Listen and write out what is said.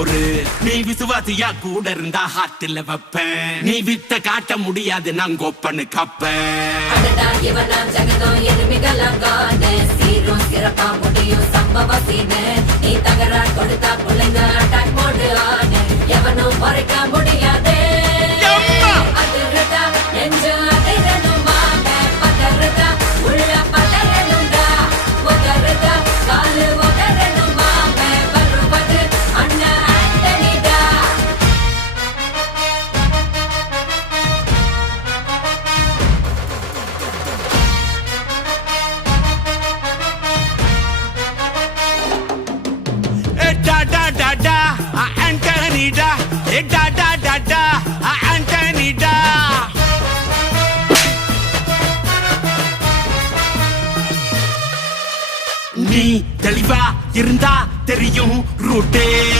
பொறு. நீ விசுவாசியா கூட இருந்தா ஹார்ட்ல வைப்பேன். நீ வித்த காட்ட முடியாது நான் கோப்பனு கப்பேன். சீரும் சிறப்பா முடியும் சம்பவ சீனு. நீ தகராறு கொடுத்தா பிள்ளைங்க அட்டாக் மோடு ஆனு. எவனும் மறைக்க முடியாது. அதிர்றதா நெஞ்சு அதிரணுமாங்க. பதறதா உள்ள பதறணுண்டா. உதறதா காலு உதறணுமாங்க. வருவது அண்ணன் ஆண்டனிடா. Antonida, da da da da, Antonida. நீ தெளிவா இருந்தா தெரியும் ரூட்டே.